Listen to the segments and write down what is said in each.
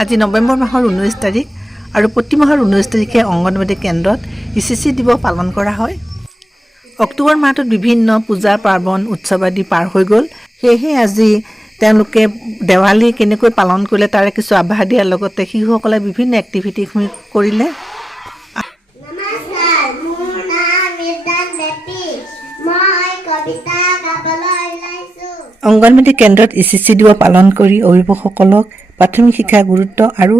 আজি নৱেম্বৰ মাহৰ ঊনৈছ তাৰিখ আৰু প্ৰতি মাহৰ ঊনৈছ তাৰিখে অংগনবাদী কেন্দ্ৰত ই চি চি দিৱস পালন কৰা হয়। অক্টোবৰ মাহটোত বিভিন্ন পূজা পাৰ্বণ উৎসৱ আদি পাৰ হৈ গ'ল। সেয়েহে আজি তেওঁলোকে দেৱালী কেনেকৈ পালন কৰিলে তাৰে কিছু আভাস দিয়াৰ লগতে শিশুসকলে বিভিন্ন এক্টিভিটি কৰিলে। অংগনবাদী কেন্দ্ৰত ই চি চি দিৱস পালন কৰি অভিভাৱকসকলক প্ৰাথমিক শিক্ষাৰ গুৰুত্ব আৰু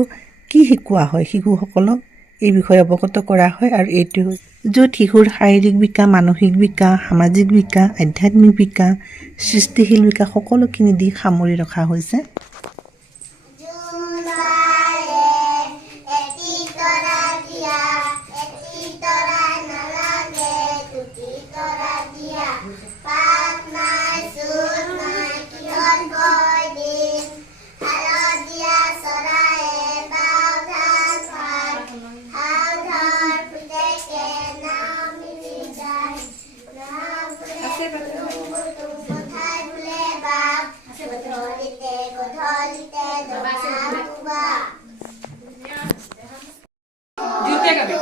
কি শিকোৱা হয় শিশুসকলক এই বিষয়ে অৱগত কৰা হয় আৰু এইটো য'ত শিশুৰ শাৰীৰিক বিকাশ মানসিক বিকাশ সামাজিক বিকাশ আধ্যাত্মিক বিকাশ সৃষ্টিশীল বিকাশ সকলোখিনি দিশ সামৰি ৰখা হৈছে। てこ閉じて伸ばすば。流星が